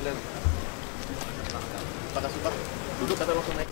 Makasih Pak. Duduk atau langsung naik?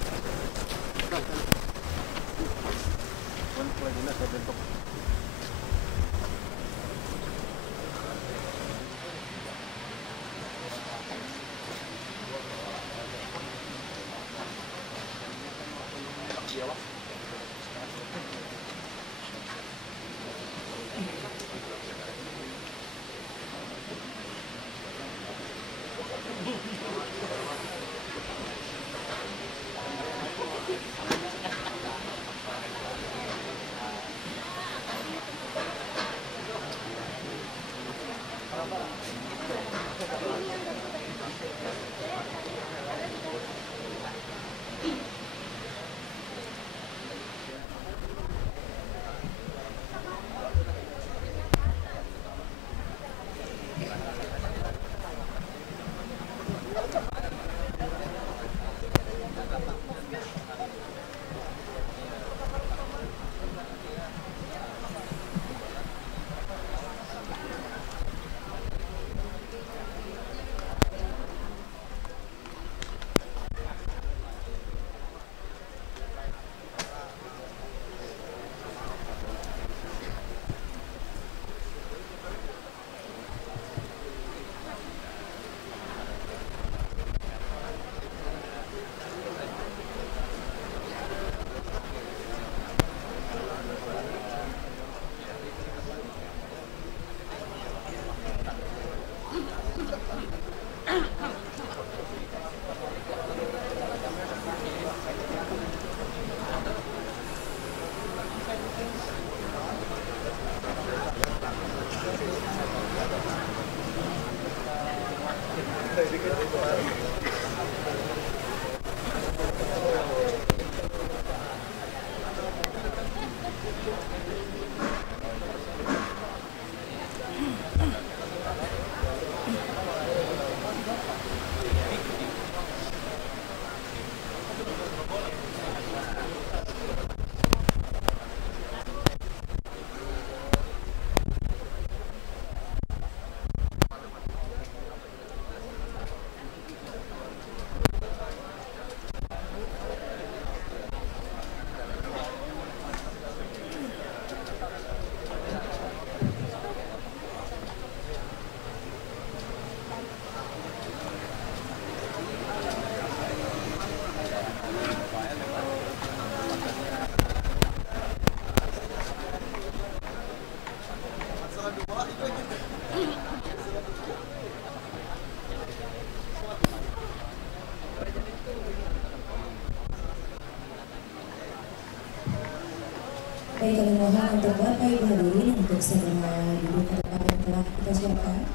Baik, kami mohon untuk Bapak Ibu hadirin untuk segera duduk ke tempat yang telah kita siapkan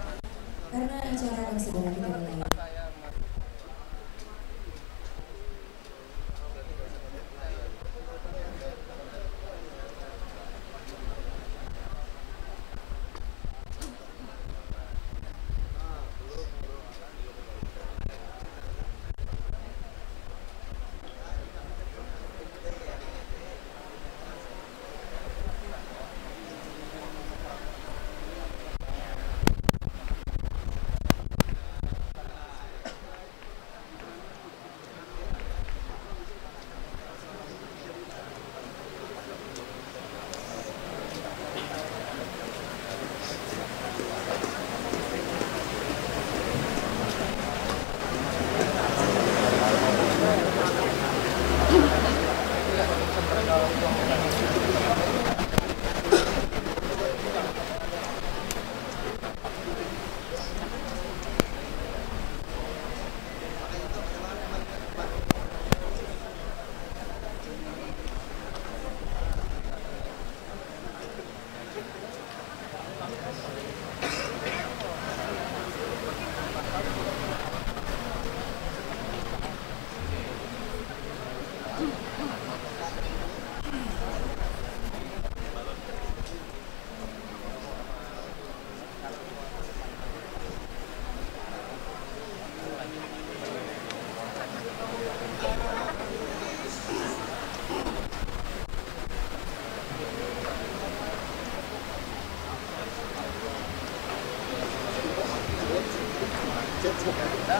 karena acara akan segera kita mulai. Ya.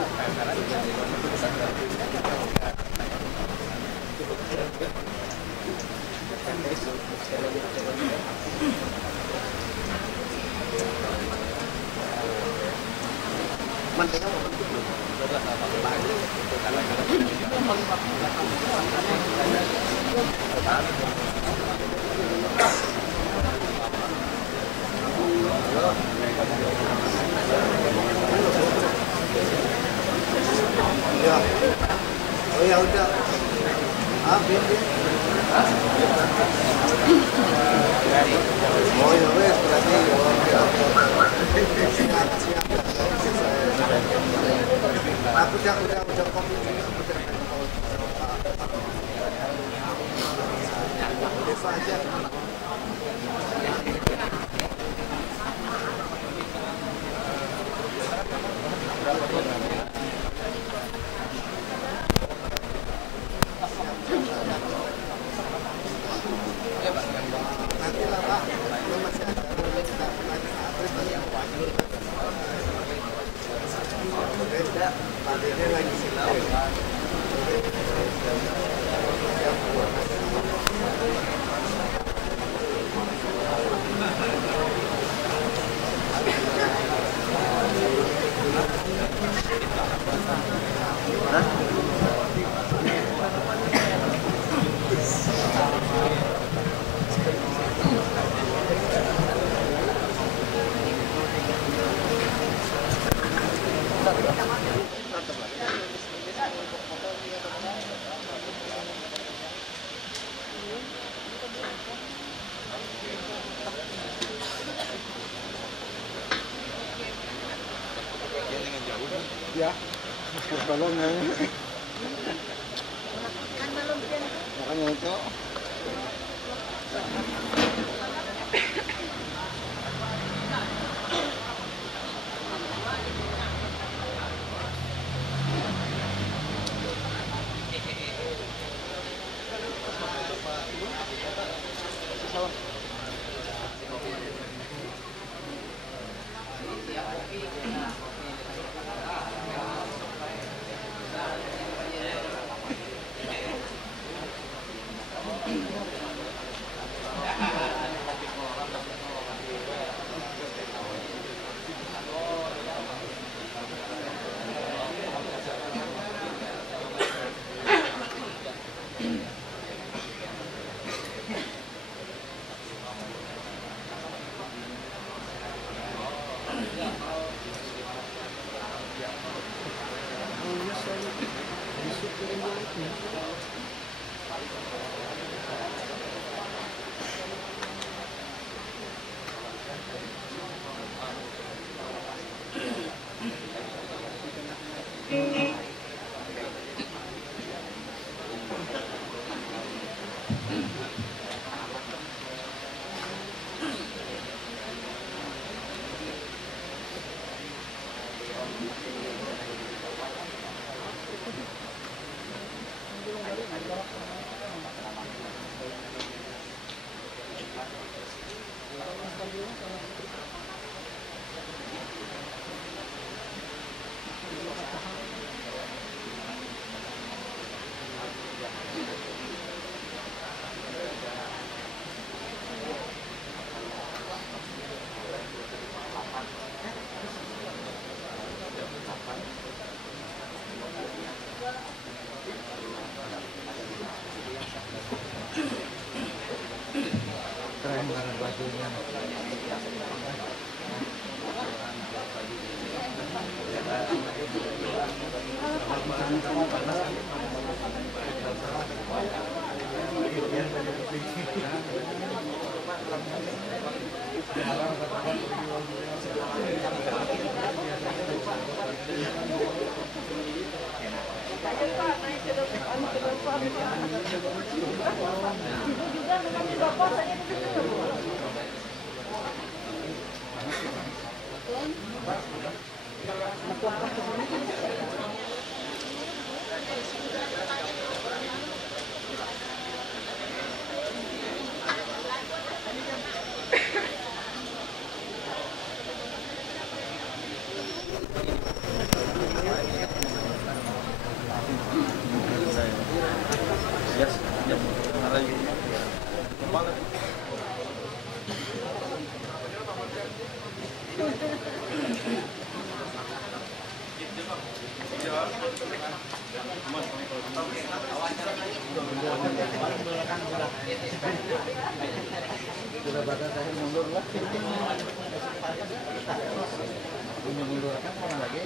Oh ya udah. Biar. Oh ya wes berarti siap. Aku udah kopi. Desa aja. Nanti lah Pak, itu masih ada beda, tadinya lagi silau. Ya, balonnya. Makanya itu. Keren banget bajunya. Sudah batas saya mundur lah. Ini mundur kan orang lagi.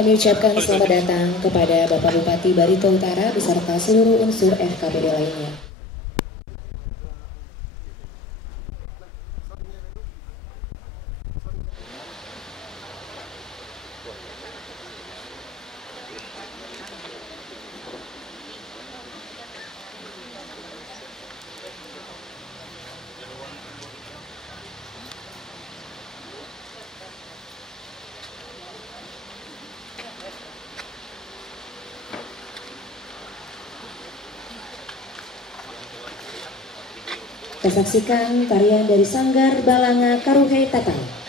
Kami ucapkan selamat datang kepada Bapak Bupati Barito Utara beserta seluruh unsur FKBD lainnya. Kita saksikan tarian dari Sanggar Balanga Karuhei Tatang.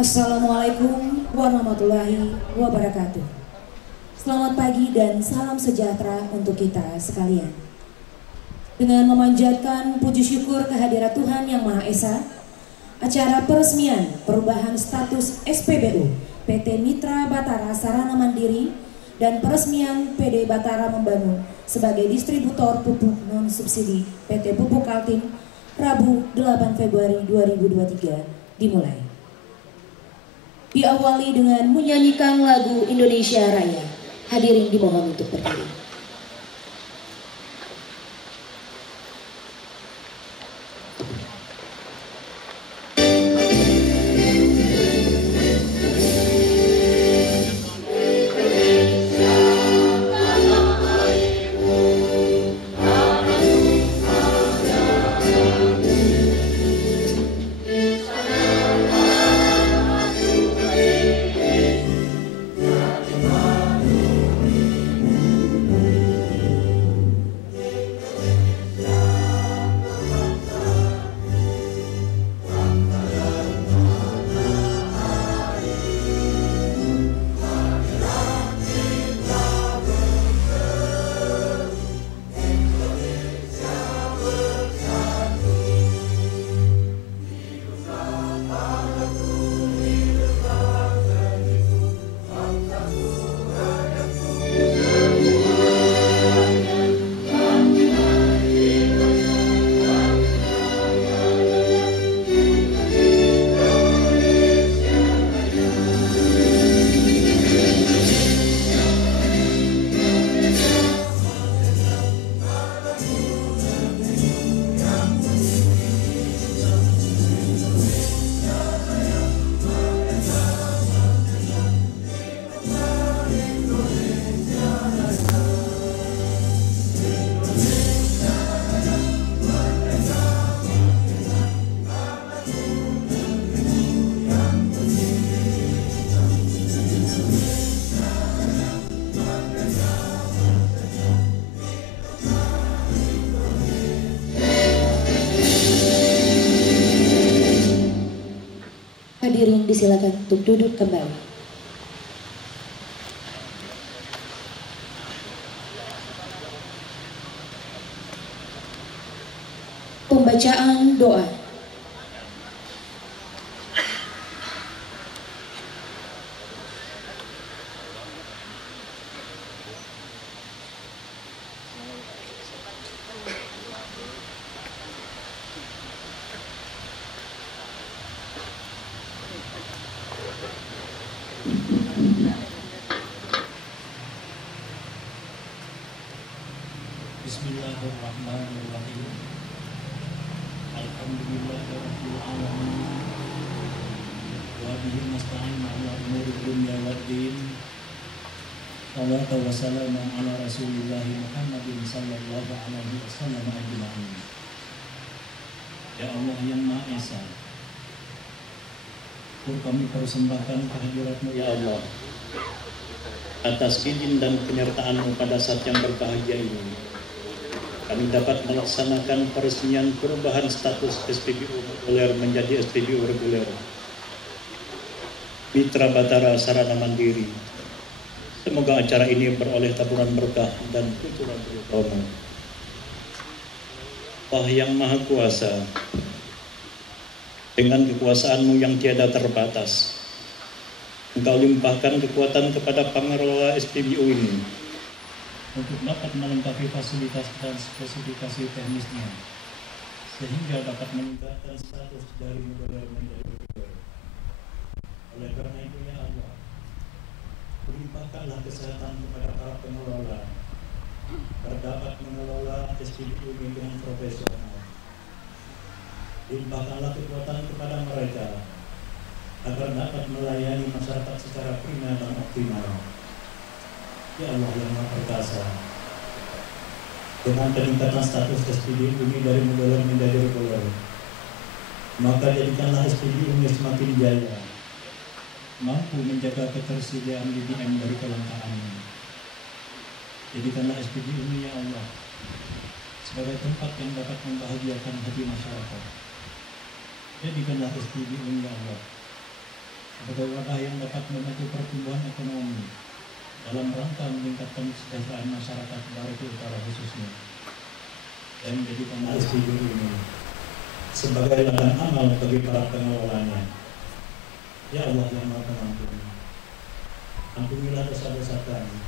Assalamualaikum warahmatullahi wabarakatuh. Selamat pagi dan salam sejahtera untuk kita sekalian. Dengan memanjatkan puji syukur kehadirat Tuhan Yang Maha Esa, acara peresmian perubahan status SPBU PT Mitra Batara Sarana Mandiri dan peresmian PD Batara Membangun sebagai distributor pupuk non-subsidi PT Pupuk Kaltim Rabu 8 Februari 2023 dimulai. Diawali dengan menyanyikan lagu Indonesia Raya. Hadirin dimohon untuk berdiri. Hadirin disilakan untuk duduk kembali. Pembacaan doa. Bismillahirrahmanirrahim. Alhamdulillahirabbil alamin. Wa bihi nasta'in ala umuri dunya waddin. Salatu wassalamu ala Rasulillah Muhammadin sallallahu alaihi wasallam ajma'in. Ya Allah yang Maha Esa, kami persembahkan kehadirat-Mu ya Allah, atas izin dan penyertaan-Mu pada saat yang berbahagia ini. Kami dapat melaksanakan peresmian perubahan status SPBU reguler menjadi SPBU reguler Mitra Batara Sarana Mandiri. Semoga acara ini beroleh taburan berkah dan tuturan berkah. Allah yang Maha Kuasa, dengan kekuasaan-Mu yang tiada terbatas, Engkau limpahkan kekuatan kepada pengelola SPBU ini untuk dapat melengkapi fasilitas dan spesifikasi teknisnya, sehingga dapat meningkatkan status dari reguler menjadi reguler. Oleh karena itu ya Allah, limpahkanlah kesehatan kepada para pengelola, dapat mengelola SPBU ini dengan profesional. Limpahkanlah kekuatan kepada mereka, agar dapat melayani masyarakat secara prima dan optimal. Ya Allah yang Maha Perkasa, dengan peningkatan status SPBU ini dari reguler menjadi reguler, maka jadikanlah SPBU ini semakin jaya, mampu menjaga ketersediaan BBM dari kelangkaannya. Jadikanlah SPBU ini ya Allah sebagai tempat yang dapat membahagiakan hati masyarakat. Jadikanlah SPBU ini ya Allah sebagai wadah yang dapat membantu pertumbuhan ekonomi dalam rangka meningkatkan kesejahteraan masyarakat Barito Utara khususnya, dan menjadikan SPBU ini sebagai ladang amal bagi para pengelolanya. Ya Allah yang Maha Pengampun, ampunilah dosa-dosa kami,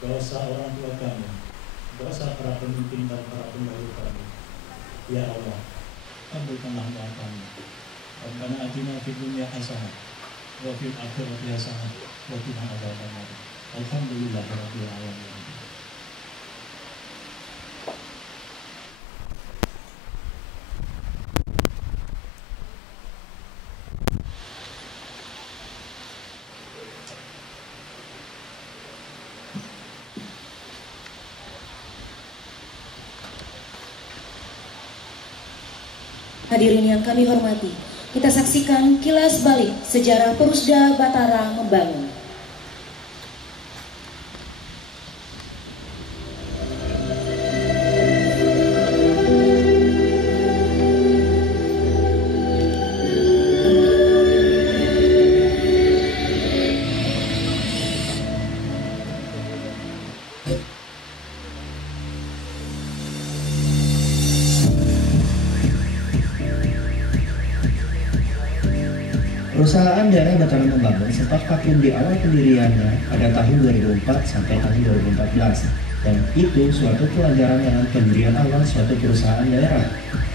dosa orang tua kami, dosa para pemimpin dan para pendahulu kami. Ya Allah, kabulkanlah doa kami. Rabbana atina fid dunya hasanah wa fil akhirati hasanah wa qina adzabannar. Alhamdulillahirabbil alamin. Hadirin yang kami hormati, kita saksikan kilas balik sejarah Perusda Batara Membangun. Perusahaan daerah Batara Membangun sempat vakum di awal pendiriannya pada tahun 2004 sampai tahun 2014, dan itu suatu pelajaran dalam pendirian awal suatu perusahaan daerah.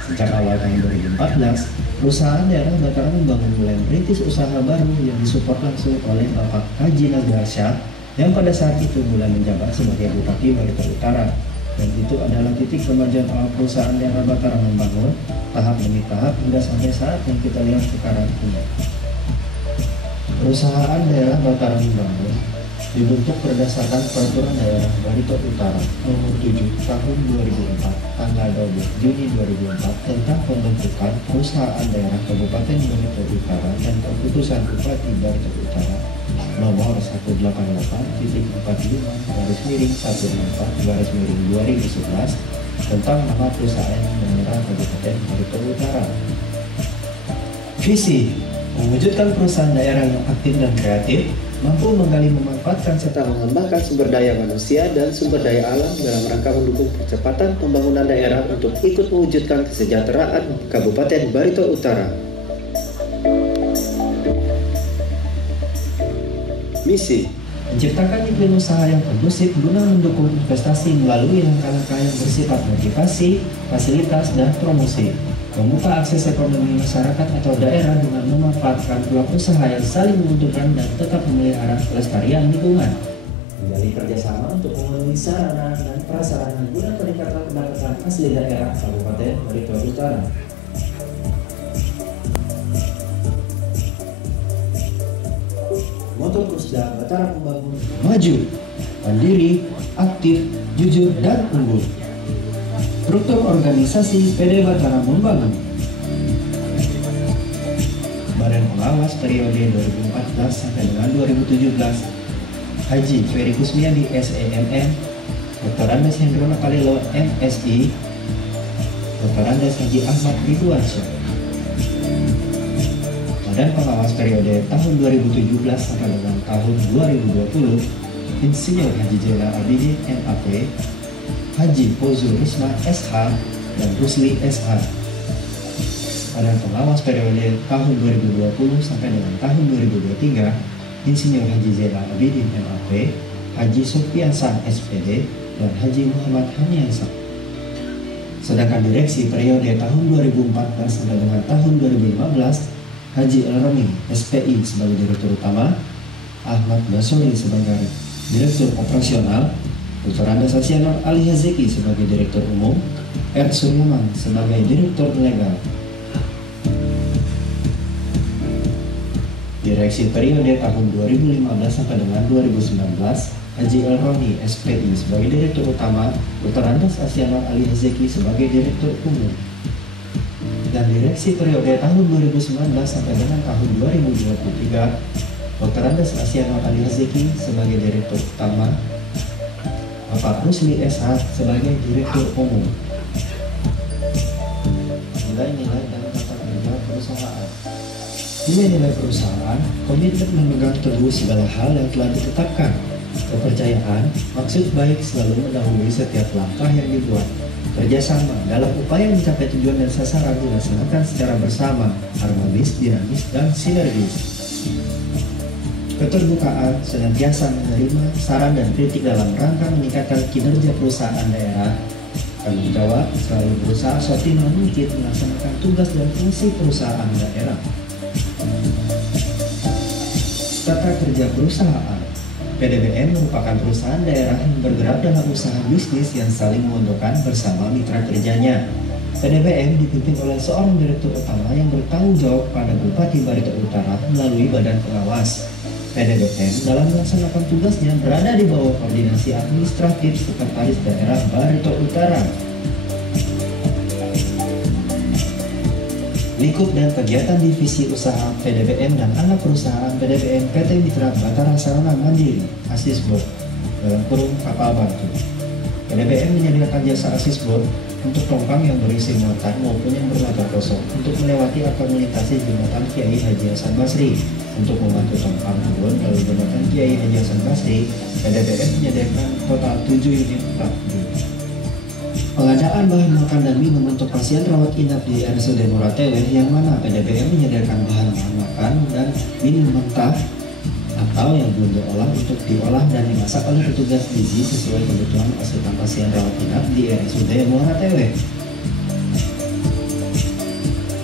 Sejak awal tahun 2014, perusahaan daerah Batara Membangun mulai merintis usaha baru yang disupport langsung oleh Bapak Haji Nagarsya yang pada saat itu mulai menjabat sebagai Bupati Barito Utara. Dan itu adalah titik kemajuan awal perusahaan daerah Batara Membangun tahap demi tahap hingga sampai saat yang kita lihat sekarang ini. Perusahaan daerah Batara Membangun dibentuk berdasarkan Peraturan Daerah Barito Utara Nomor 7 Tahun 2004 tanggal 12 Juni 2004 tentang pembentukan Perusahaan Daerah Kabupaten Barito Utara dan Keputusan Bupati Barito Utara Nomor 185/14/14/2011 tentang nama Perusahaan Daerah Kabupaten Barito Utara. Visi mewujudkan perusahaan daerah yang aktif dan kreatif, mampu menggali, memanfaatkan, serta mengembangkan sumber daya manusia dan sumber daya alam dalam rangka mendukung percepatan pembangunan daerah untuk ikut mewujudkan kesejahteraan Kabupaten Barito Utara. Misi: menciptakan iklim usaha yang kondusif guna mendukung investasi melalui langkah-langkah yang bersifat motivasi, fasilitas, dan promosi. Membuka akses ekonomi masyarakat atau daerah dengan memanfaatkan peluang usaha yang saling menguntungkan dan tetap memelihara kelestarian lingkungan. Menjalin kerjasama untuk memenuhi sarana dan prasarana guna peningkatan pendapatan asli daerah Kabupaten Barito Utara. Moto Perusda Batara Membangun: maju, mandiri, aktif, jujur, dan unggul. Struktur organisasi PD Batara Membangun. Badan Pengawas periode 2014 sampai dengan 2017: Haji Ferry Kusmiadi SEMN, Dr. Andes Hendrono Kalilo MSI, Dr. Andes Haji Ahmad Ridwansyah. Badan Pengawas periode tahun 2017 sampai dengan tahun 2020: Insinyur Haji Jela Abidin MAP, Haji Fozul Risma SH, dan Rusli SH. Badan Pengawas periode tahun 2020 sampai dengan tahun 2023: Insinyur Haji Zela Abidin MAP, Haji Sofiansan SPD, dan Haji Muhammad Haniansa. Sedangkan direksi periode tahun 2014 sampai dengan tahun 2015: Haji Elroni SPI sebagai Direktur Utama, Ahmad Basori sebagai Direktur Operasional, Dr. Andes Asianor Ali Hazeki sebagai Direktur Umum, R. Suryaman sebagai Direktur Legal. Direksi periode tahun 2015 sampai dengan 2019: Haji Elroni SPI sebagai Direktur Utama, Dr. Andes Asianor Ali Hazeki sebagai Direktur Umum. Dan direksi periode tahun 2019 sampai dengan tahun 2023: Dr. Andes Asianor Ali Hazeki sebagai Direktur Utama, Bapak Rusli SH sebagai Direktur Umum. Nilai-nilai dan tata kerja perusahaan. Nilai-nilai perusahaan, komitmen memegang teguh segala hal yang telah ditetapkan. Kepercayaan, maksud baik selalu mendahului setiap langkah yang dibuat. Kerjasama dalam upaya mencapai tujuan dan sasaran dilaksanakan secara bersama, harmonis, dinamis, dan sinergis. Keterbukaan, senantiasa menerima saran dan kritik dalam rangka meningkatkan kinerja perusahaan daerah. Tanggung jawab, selalu berusaha seoptimal mungkin melaksanakan tugas dan fungsi perusahaan daerah. Tata kerja perusahaan. PDBM merupakan perusahaan daerah yang bergerak dalam usaha bisnis yang saling menguntungkan bersama mitra kerjanya. PDBM dipimpin oleh seorang direktur utama yang bertanggung jawab pada Bupati Barito Utara melalui badan pengawas. PDBM dalam melaksanakan tugasnya berada di bawah koordinasi administratif Sekretaris Daerah Barito Utara. Lingkup dan kegiatan divisi usaha PDBM dan anak perusahaan PDBM PT Mitra Batara Sarana Mandiri Asisboat dalam kurung kapal bantu. PDBM menyediakan jasa asisboat untuk penumpang yang berisi muatan maupun yang berlatar kosong untuk melewati atau melintasi jembatan Kiai Haji Hasan Basri. Untuk membantu penumpang turun melalui jembatan Kiai Haji Hasan Basri, PDBM menyediakan total 7 unit plat. Pengadaan bahan makan dan minum untuk pasien rawat inap di RSUD Morateweh, yang mana PDBM menyediakan bahan makan dan minum mentah atau yang belum diolah untuk diolah dan dimasak oleh petugas gizi sesuai kebutuhan asupan pasien rawat inap di RSUD Morateweh.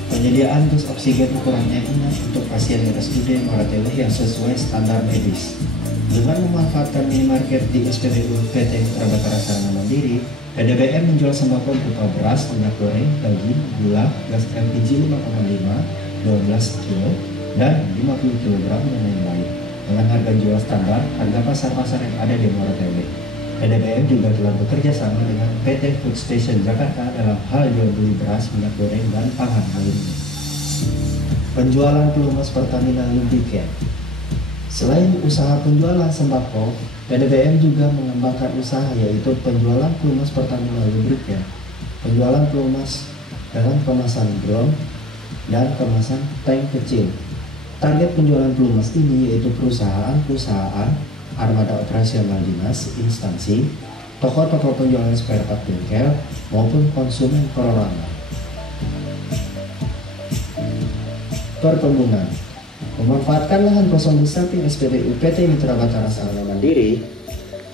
Penyediaan dus oksigen ukuran inap untuk pasien RSUD Morateweh yang sesuai standar medis. Dengan memanfaatkan minimarket di SPBU PT Mitra Batara Sarana Mandiri, PDBM menjual sembako berupa beras, minyak goreng, daging, gula, gas LPG 5,5, 12 kg, dan 50 kg dan lain-lain. Dengan harga jual standar, harga pasar-pasar yang ada di Morateweh. PDBM juga telah bekerja sama dengan PT Food Station Jakarta dalam hal jual beli beras, minyak goreng, dan pangan lainnya. Penjualan pelumas Pertamina Lubricant. Selain usaha penjualan sembako, PDBM juga mengembangkan usaha yaitu penjualan pelumas Pertamina Lubricant, penjualan pelumas dalam kemasan drum dan kemasan tank kecil. Target penjualan pelumas ini yaitu perusahaan-perusahaan, armada operasional dinas, instansi, toko-toko penjualan spare part bengkel, maupun konsumen perorangan. Perkebunan. Memanfaatkan lahan kosong di samping SPBU PT Mitra Batara Sarana Mandiri,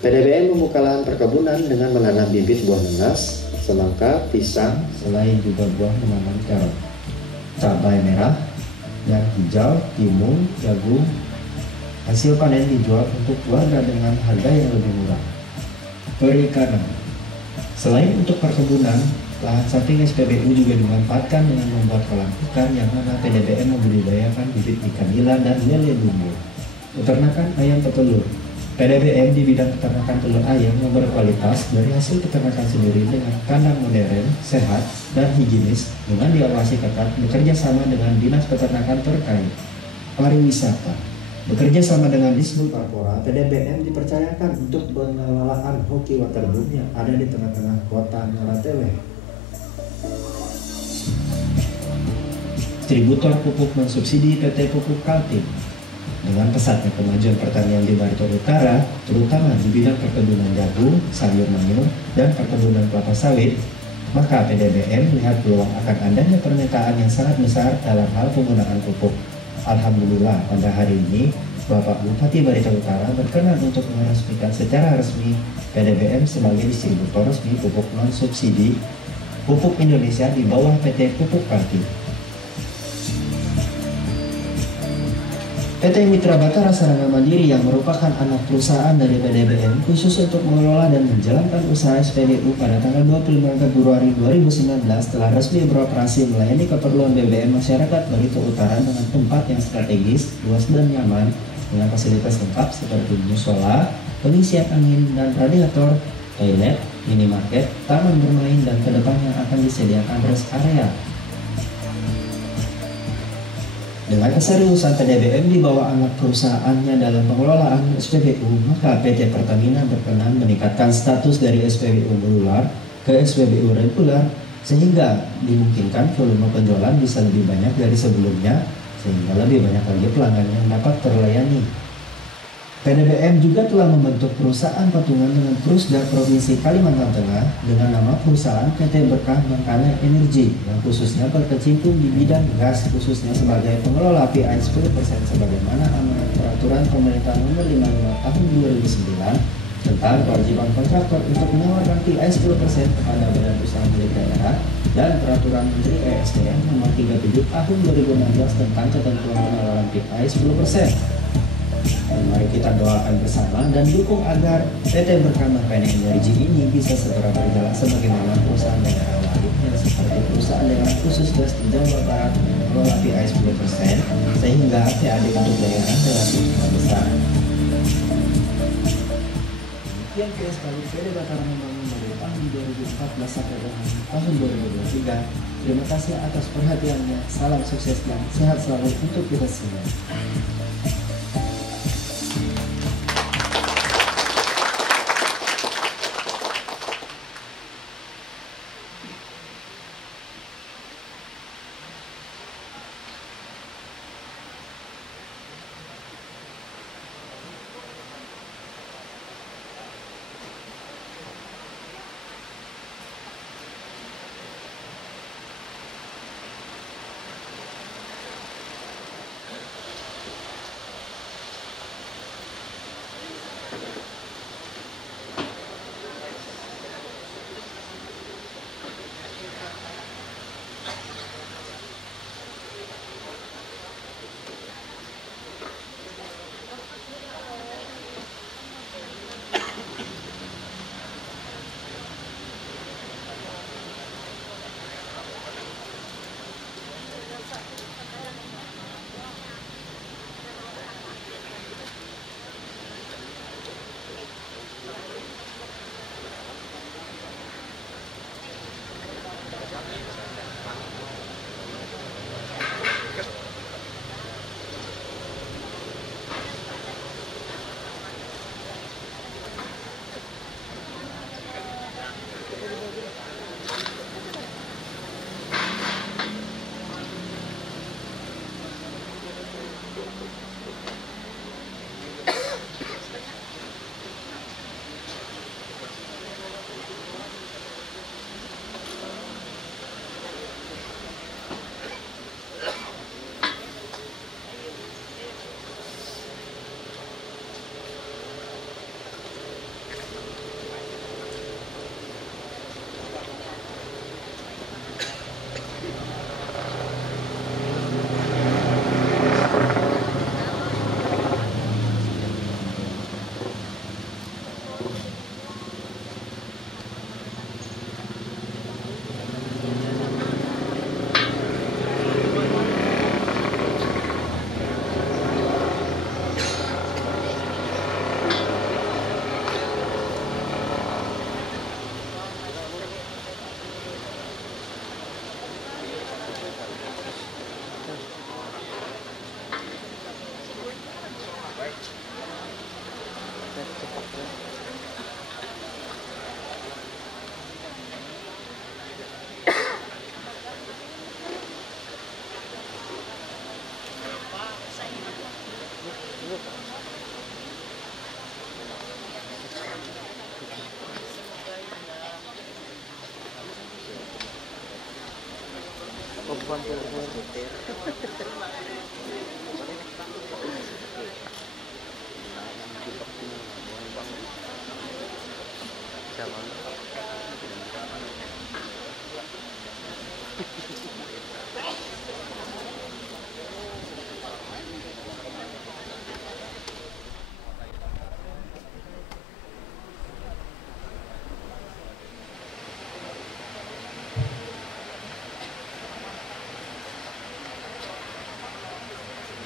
PDBM membuka lahan perkebunan dengan menanam bibit buah nanas, semangka, pisang, selain juga buah menanam terong, cabai merah, yang hijau, timun, jagung. Hasil panen dijual untuk warga dengan harga yang lebih murah. Perikanan. Selain untuk perkebunan, lahan samping SPBU juga dimanfaatkan dengan membuat kolam ikan yang mana PDBM membudidayakan bibit ikan nila dan lele bumbu. Peternakan ayam petelur. PDBM di bidang peternakan telur ayam yang berkualitas dari hasil peternakan sendiri dengan kandang modern, sehat, dan higienis dengan diawasi ketat bekerja sama dengan Dinas Peternakan terkait. Pariwisata. Bekerja sama dengan Disbud Parpora, PDBM dipercayakan untuk pengelolaan hoki waterboom yang ada di tengah-tengah kota Morateweh. Distributor pupuk mensubsidi PT Pupuk Kaltim. Dengan pesatnya kemajuan pertanian di Barito Utara, terutama di bidang perkebunan jagung, sayur mayur, dan perkebunan kelapa sawit, maka PDBM melihat peluang akan adanya permintaan yang sangat besar dalam hal penggunaan pupuk. Alhamdulillah, pada hari ini, Bapak Bupati Barito Utara berkenan untuk meresmikan secara resmi PDBM sebagai distributor resmi pupuk non-subsidi pupuk Indonesia di bawah PT Pupuk Kaltim. PT Mitra Batara Sarana Mandiri yang merupakan anak perusahaan dari PDBM khusus untuk mengelola dan menjalankan usaha SPBU pada tanggal 25 Februari 2019 telah resmi beroperasi melayani keperluan BBM masyarakat Barito Utara dengan tempat yang strategis, luas dan nyaman dengan fasilitas lengkap seperti musola, pengisian angin dan radiator, toilet, minimarket, taman bermain, dan kedepannya akan disediakan rest area. Dengan keseriusan PDBM di bawah anak perusahaannya dalam pengelolaan SPBU, maka PT Pertamina berkenan meningkatkan status dari SPBU modular ke SPBU reguler sehingga dimungkinkan volume penjualan bisa lebih banyak dari sebelumnya sehingga lebih banyak lagi pelanggan yang dapat terlayani. PDBM juga telah membentuk perusahaan patungan dengan Prusda Provinsi Kalimantan Tengah dengan nama perusahaan PT Berkah Bengkale Energi yang khususnya berkecimpung di bidang gas, khususnya sebagai pengelola PI 10% sebagaimana amanat peraturan pemerintah nomor 55 tahun 2009 tentang kewajiban kontraktor untuk menawarkan PI 10% kepada badan usaha milik daerah dan peraturan Menteri ESDM nomor 37 tahun 2016 tentang ketentuan penawaran PI 10%. Mari kita doakan bersama dan dukung agar PT Berkah Bengkale Energi ini bisa segera berjalan sebagaimana perusahaan daerah lainnya seperti perusahaan daerah khusus gas di Jawa Barat mengelola PI 10% sehingga PAD untuk daerah relatif besar. Demikian PS kali PD Batara membangun dari tahun 2014 sampai dengan tahun 2023. Terima kasih atas perhatiannya. Salam sukses dan sehat selalu untuk kita semua.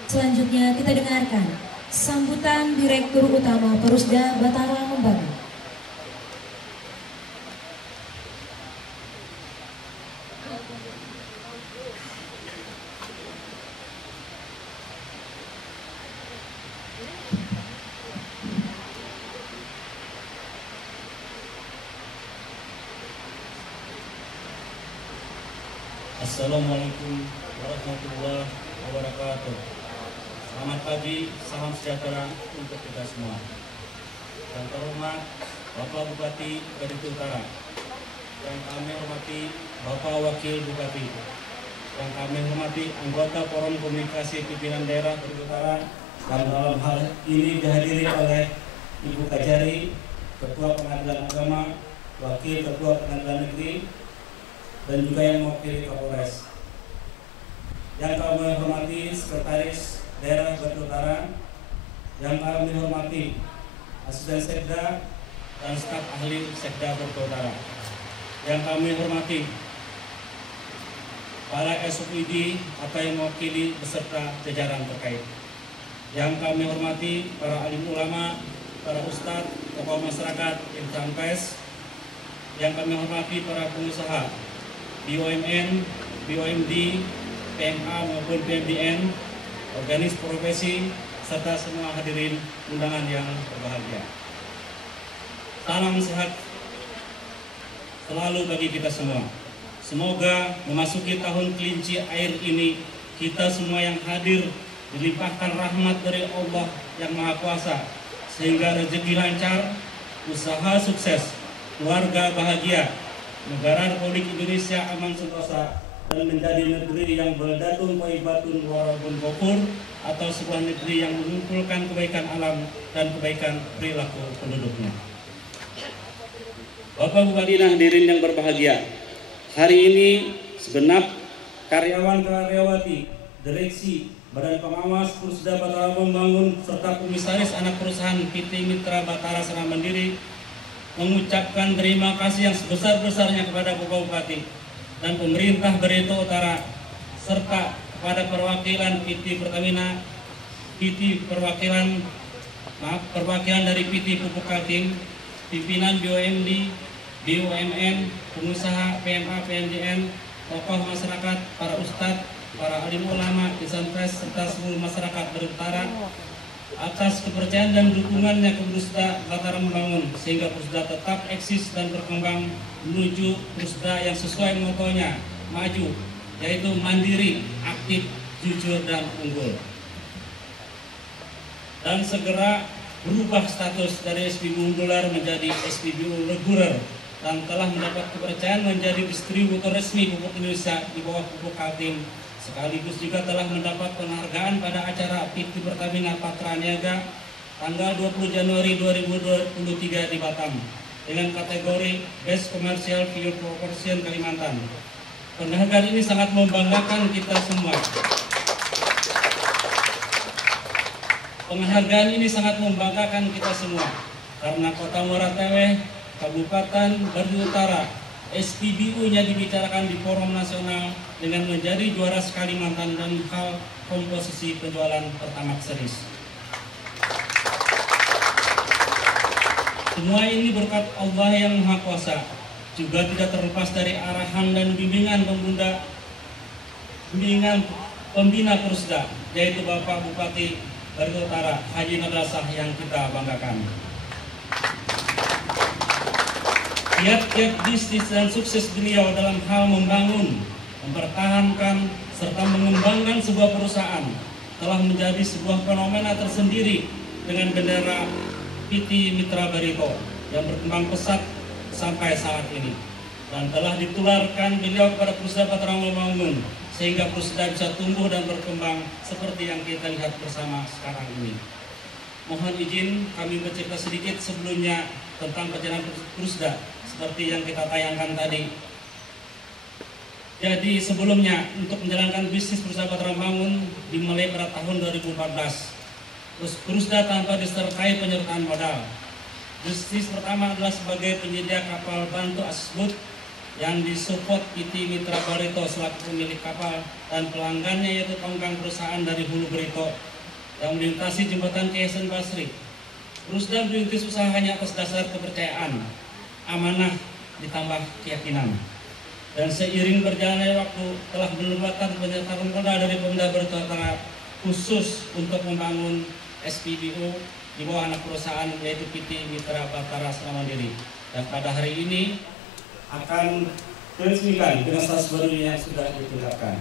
Selanjutnya kita dengarkan sambutan Direktur Utama Perusda Batara Membangun. Assalamualaikum warahmatullahi wabarakatuh. Selamat pagi, salam sejahtera untuk kita semua. Yang terhormat Bapak Bupati Barito Utara, yang kami hormati Bapak Wakil Bupati, yang kami hormati anggota Forum Komunikasi Pimpinan Daerah Barito Utara, dan dalam hal ini dihadiri oleh Ibu Kajari, Ketua Pengadilan Agama, Wakil Ketua Pengadilan Negeri, dan juga yang mewakili Kapolres. Yang kami hormati Sekretaris Daerah Barito Utara, yang kami hormati Asisten Sekda dan staf ahli Sekda Barito Utara, yang kami hormati para SOPD atau yang mewakili beserta jajaran terkait, yang kami hormati para alim ulama, para ustadz, tokoh masyarakat, insan pers, yang kami hormati para pengusaha BUMN, BUMD, PMA maupun PMDN, organis profesi, serta semua hadirin undangan yang berbahagia. Salam sehat selalu bagi kita semua. Semoga memasuki tahun kelinci air ini, kita semua yang hadir dilimpahkan rahmat dari Allah yang Maha Kuasa, sehingga rezeki lancar, usaha sukses, keluarga bahagia, negara Republik Indonesia aman sentosa, dan menjadi negeri yang baldatun thayyibatun warabun ghafur, atau sebuah negeri yang mengumpulkan kebaikan alam dan kebaikan perilaku penduduknya. Bapak Bupati dan hadirin yang berbahagia, hari ini segenap karyawan-karyawati, direksi, Badan Pengawas Pusda Batara Membangun, serta komisaris anak perusahaan PT Mitra Batara Seram Mandiri mengucapkan terima kasih yang sebesar-besarnya kepada Bapak Bupati dan pemerintah Barito Utara, serta kepada perwakilan PT Pertamina, perwakilan dari PT Pupuk Kaltim, pimpinan BUMD, BUMN, pengusaha PMA, PMDN, tokoh masyarakat, para ustadz, para alim ulama, insan pers, serta seluruh masyarakat Barito Utara atas kepercayaan dan dukungannya ke Pusda Batara Membangun, sehingga Pusda tetap eksis dan berkembang menuju Pusda yang sesuai motonya, maju, yaitu mandiri, aktif, jujur, dan unggul. Dan segera berubah status dari SPBU Undular menjadi SPBU Reguler, dan telah mendapat kepercayaan menjadi distributor resmi pupuk Indonesia di bawah Pupuk Kaltim, sekaligus juga telah mendapat penghargaan pada acara PT Pertamina Patra Niaga tanggal 20 Januari 2023 di Batam dengan kategori Best Commercial Fuel Proportion Kalimantan. Penghargaan ini sangat membanggakan kita semua. Penghargaan ini sangat membanggakan kita semua karena Kota Muara Teweh, Kabupaten Barito Utara, SPBU-nya dibicarakan di forum nasional dengan menjadi juara Kalimantan dan hal komposisi penjualan Pertamax series. Semua ini berkat Allah yang Maha Kuasa, juga tidak terlepas dari arahan dan bimbingan pembina Pusda, yaitu Bapak Bupati Barito Utara, Haji Madrasah, yang kita banggakan. Kiat-kiat bisnis dan sukses beliau dalam hal membangun, mempertahankan, serta mengembangkan sebuah perusahaan telah menjadi sebuah fenomena tersendiri dengan bendera PT Mitra Barito yang berkembang pesat sampai saat ini, dan telah ditularkan beliau kepada Pusda Batara Membangun sehingga Pusda bisa tumbuh dan berkembang seperti yang kita lihat bersama sekarang ini. Mohon izin kami bercerita sedikit sebelumnya tentang perjalanan Pusda seperti yang kita tayangkan tadi. Jadi sebelumnya untuk menjalankan bisnis Pusda Batara Membangun dimulai pada tahun 2014. Terus Pusda tanpa disertai penyertaan modal. Bisnis pertama adalah sebagai penyedia kapal bantu asbut yang disupport PT Mitra Barito selaku pemilik kapal dan pelanggannya yaitu tongkang perusahaan dari Hulu Barito yang melintasi jembatan Kiai Hasan Basri. Pusda merintis usahanya atas dasar kepercayaan, amanah ditambah keyakinan. Dan seiring berjalannya waktu telah mendapatkan penyertaan modal dari Pemda Barito Utara khusus untuk membangun SPBU di bawah anak perusahaan yaitu PT Mitra Batara Seram Mandiri. Dan pada hari ini akan diresmikan dengan status baru yang sudah ditingkatkan.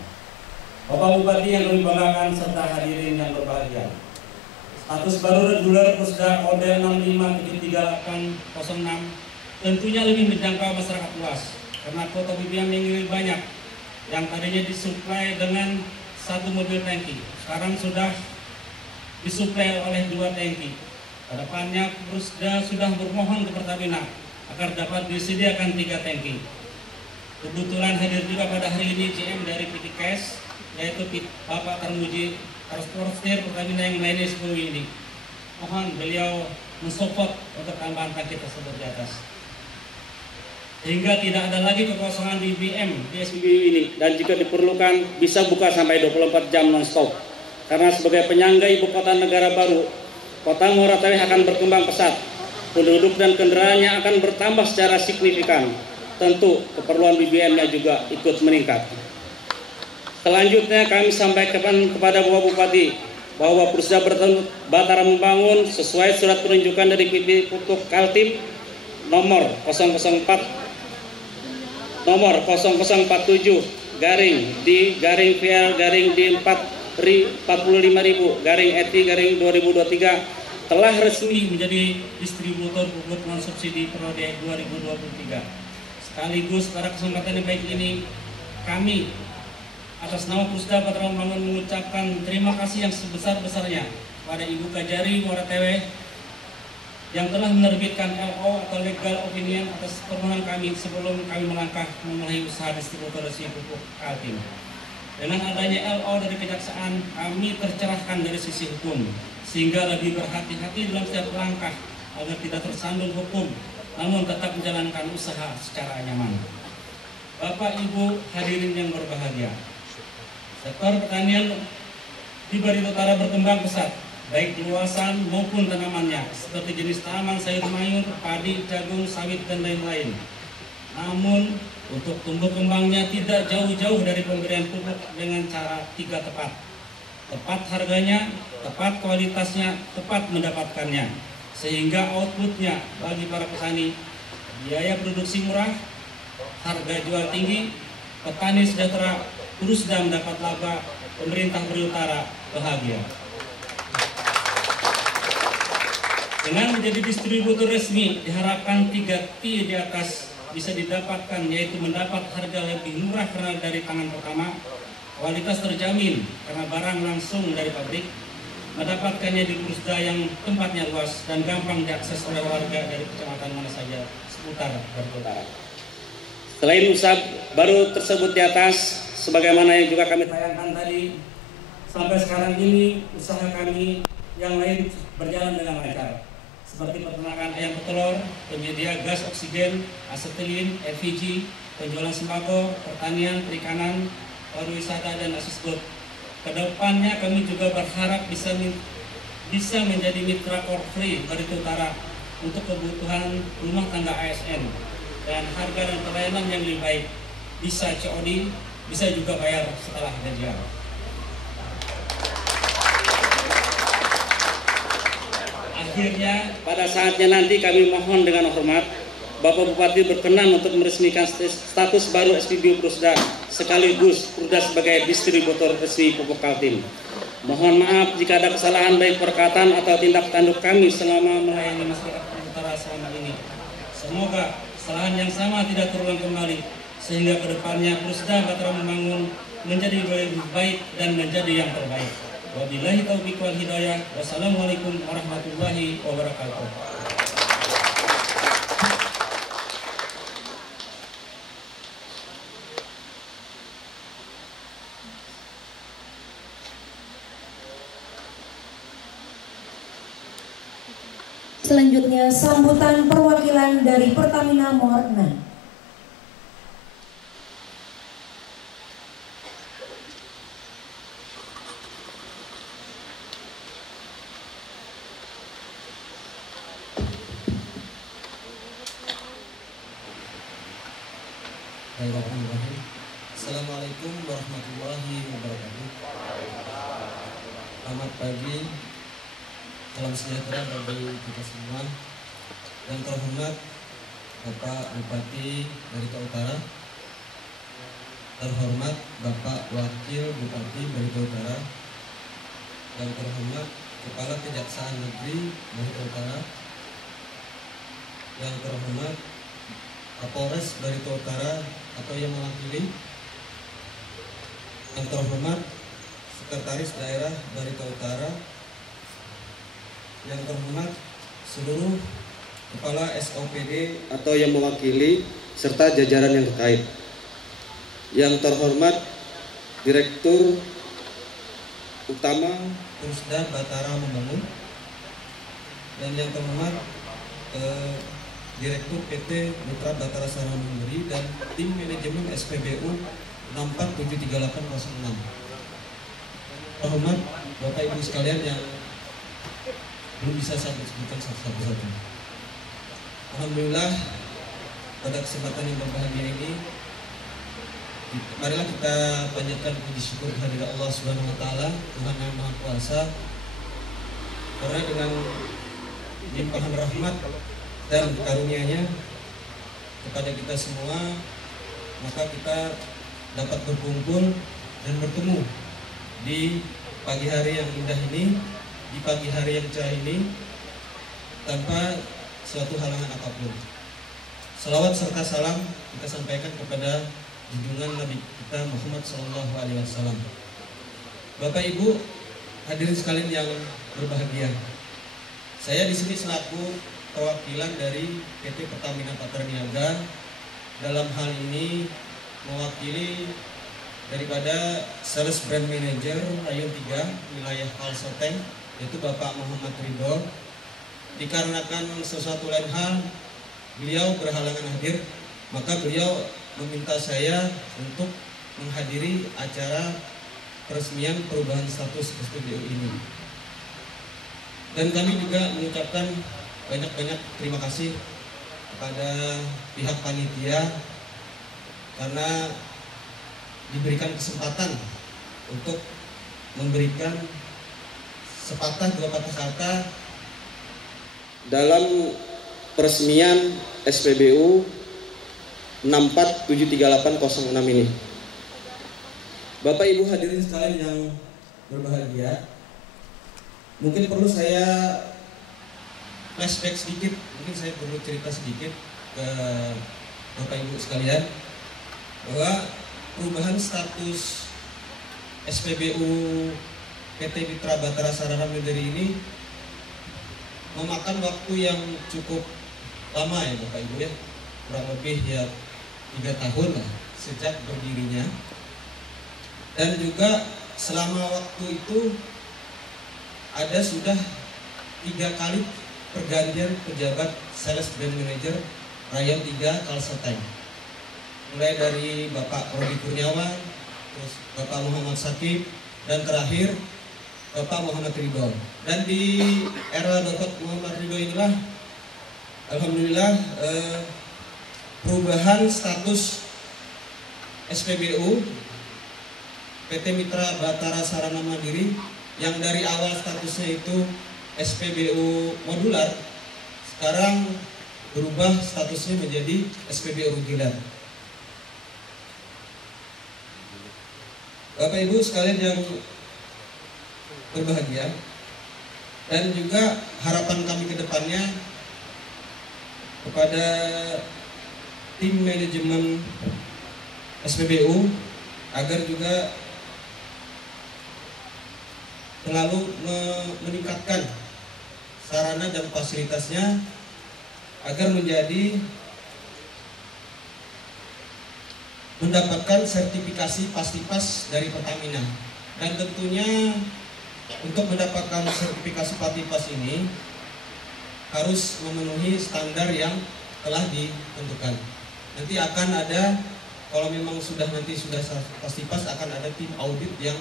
Bapak Bupati yang kami banggakan serta hadirin yang berbahagia. Status baru reguler Pusda kode 65730806 tentunya lebih menjangkau masyarakat luas karena kota BBM yang lebih banyak, yang tadinya disuplai dengan 1 mobil tangki, sekarang sudah disuplai oleh 2 tangki. Kedepannya Pusda sudah bermohon ke Pertamina agar dapat disediakan 3 tangki. Kebetulan hadir juga pada hari ini GM dari PT Cash, yaitu Bapak Tarmuji Transporter Pertamina yang melayani SPBU ini. Mohon beliau mensupport untuk tambahan tangki tersebut di atas, sehingga tidak ada lagi kekosongan BBM di SPBU ini, dan jika diperlukan bisa buka sampai 24 jam non-stop. Karena sebagai penyangga ibu kota negara baru, kota Muara Taweh akan berkembang pesat, penduduk dan kendaraannya akan bertambah secara signifikan. Tentu keperluan BBM-nya juga ikut meningkat. Selanjutnya kami sampaikan kepada Bapak Bupati bahwa Pusda Batara Membangun sesuai surat penunjukan dari PP Pupuk Kaltim nomor 004 nomor 0047 garing di garing VL garing di 45.000 garing ET garing 2023 telah resmi menjadi distributor pupuk non subsidi periode 2023. Sekaligus pada kesempatan yang baik ini kami atas nama Pusda Batara Membangun mengucapkan terima kasih yang sebesar-besarnya pada Ibu Kajari Muara Taweh yang telah menerbitkan LO atau legal opinion atas permohonan kami sebelum kami melangkah memulai usaha distributor resmi pupuk Kaltim. Dengan adanya LO dari Kejaksaan, kami tercerahkan dari sisi hukum, sehingga lebih berhati-hati dalam setiap langkah agar tidak tersandung hukum, namun tetap menjalankan usaha secara nyaman. Bapak Ibu hadirin yang berbahagia, sektor pertanian di Barito Utara berkembang pesat, baik luasan maupun tanamannya, seperti jenis tanaman sayur mayur, padi, jagung, sawit, dan lain-lain. Namun, untuk tumbuh kembangnya tidak jauh-jauh dari pemberian pupuk dengan cara 3 tepat. Tepat harganya, tepat kualitasnya, tepat mendapatkannya. Sehingga outputnya bagi para petani, biaya produksi murah, harga jual tinggi, petani sejahtera, terus dan mendapat laba, pemerintah Barito Utara bahagia. Dengan menjadi distributor resmi, diharapkan 3T di atas bisa didapatkan, yaitu mendapat harga lebih murah karena dari tangan pertama, kualitas terjamin karena barang langsung dari pabrik, mendapatkannya di Pusda yang tempatnya luas dan gampang diakses oleh warga dari kecamatan mana saja seputar Barito Utara. Selain usaha baru tersebut di atas, sebagaimana yang juga kami tayangkan tadi, sampai sekarang ini usaha kami yang lain berjalan dengan lancar, seperti peternakan ayam petelur, penyedia gas oksigen, asetilin, LPG, penjualan sembako, pertanian, perikanan, pariwisata, dan asesbud. Kedepannya kami juga berharap bisa menjadi mitra Korfri Barito Utara untuk kebutuhan rumah tangga ASN, dan harga dan pelayanan yang lebih baik, bisa COD, bisa juga bayar setelah gajian. Akhirnya pada saatnya nanti kami mohon dengan hormat Bapak Bupati berkenan untuk meresmikan status baru SPBU Pusda sekaligus Pusda sebagai distributor resmi pupuk Kaltim. Mohon maaf jika ada kesalahan baik perkataan atau tindak tanduk kami selama melayani masyarakat Barito Utara selama ini. Semoga kesalahan yang sama tidak terulang kembali, sehingga kedepannya Pusda Batara Membangun menjadi lebih baik dan menjadi yang terbaik. Wabillahi taufiq wal hidayah. Wassalamualaikum warahmatullahi wabarakatuh. Selanjutnya sambutan perwakilan dari Pertamina Morna. Assalamualaikum warahmatullahi wabarakatuh. Selamat pagi, salam sejahtera bagi kita semua. Yang terhormat Bapak Bupati Barito Utara, terhormat Bapak Wakil Bupati Barito Utara, yang terhormat Kepala Kejaksaan Negeri Barito Utara, yang terhormat Kapolres Barito Utara atau yang mewakili, yang terhormat Sekretaris Daerah Barito Utara, yang terhormat seluruh Kepala SOPD atau yang mewakili serta jajaran yang terkait, yang terhormat Direktur Utama Pusda Batara Membangun, dan yang terhormat Direktur PT Mitra Batara Sarana Mandiri dan tim manajemen SPBU 647806. Terhormat Bapak Ibu sekalian yang belum bisa saya sebutkan satu-satu. Alhamdulillah pada kesempatan yang berbahagia ini, marilah kita panjatkan puji syukur kehadirat Allah Subhanahu wa taala, Tuhan yang Maha Kuasa. Karena dengan limpahan rahmat dan karunia-Nya kepada kita semua, maka kita dapat berkumpul dan bertemu di pagi hari yang indah ini, di pagi hari yang cerah ini, tanpa suatu halangan apapun. Salawat serta salam kita sampaikan kepada junjungan Nabi kita Muhammad SAW. Bapak Ibu hadirin sekalian yang berbahagia, saya di sini selaku perwakilan dari PT Pertamina Patraniaga, dalam hal ini mewakili daripada Sales Brand Manager Rayon 3 wilayah Kalsoteng, yaitu Bapak Muhammad Ridho. Dikarenakan sesuatu lain hal beliau berhalangan hadir, maka beliau meminta saya untuk menghadiri acara peresmian perubahan status SPBU ini. Dan kami juga mengucapkan banyak-banyak terima kasih kepada pihak panitia karena diberikan kesempatan untuk memberikan sepatah dua patah kata dalam peresmian SPBU 647806 ini. Bapak Ibu hadirin sekalian yang berbahagia, mungkin perlu saya flashback sedikit, mungkin saya perlu cerita sedikit ke Bapak Ibu sekalian bahwa perubahan status SPBU PT Mitra Batara Sarana Mandiri ini memakan waktu yang cukup lama ya Bapak Ibu ya, kurang lebih ya 3 tahun lah sejak berdirinya. Dan juga selama waktu itu ada sudah 3 kali pergantian pejabat Sales Brand Manager Rayon 3 Kalsoteng, mulai dari Bapak Rodi Kurniawan, terus Bapak Muhammad Sakib, dan terakhir Bapak Muhammad Ridho. Dan di era Bapak Muhammad Ridho inilah alhamdulillah perubahan status SPBU PT Mitra Batara Sarana Mandiri yang dari awal statusnya itu SPBU modular, sekarang berubah statusnya menjadi SPBU reguler. Bapak Ibu sekalian yang berbahagia, dan juga harapan kami ke depannya kepada tim manajemen SPBU agar juga selalu meningkatkan sarana dan fasilitasnya agar menjadi mendapatkan sertifikasi Pastipas dari Pertamina. Dan tentunya untuk mendapatkan sertifikasi Pastipas ini harus memenuhi standar yang telah ditentukan. Nanti akan ada, kalau memang sudah Pastipas, akan ada tim audit yang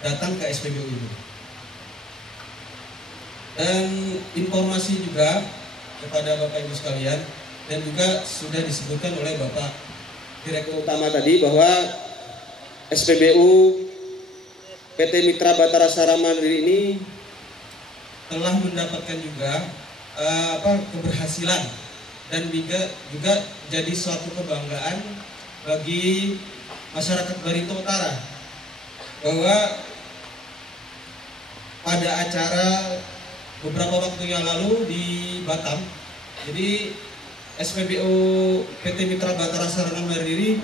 datang ke SPBU ini. Dan informasi juga kepada Bapak Ibu sekalian, dan juga sudah disebutkan oleh Bapak Direktur Utama tadi bahwa SPBU PT Mitra Batara Sarana Mandiri ini telah mendapatkan juga keberhasilan dan juga jadi suatu kebanggaan bagi masyarakat Barito Utara bahwa pada acara beberapa waktu yang lalu di Batam, jadi SPBU PT Mitra Batara Sarana Mandiri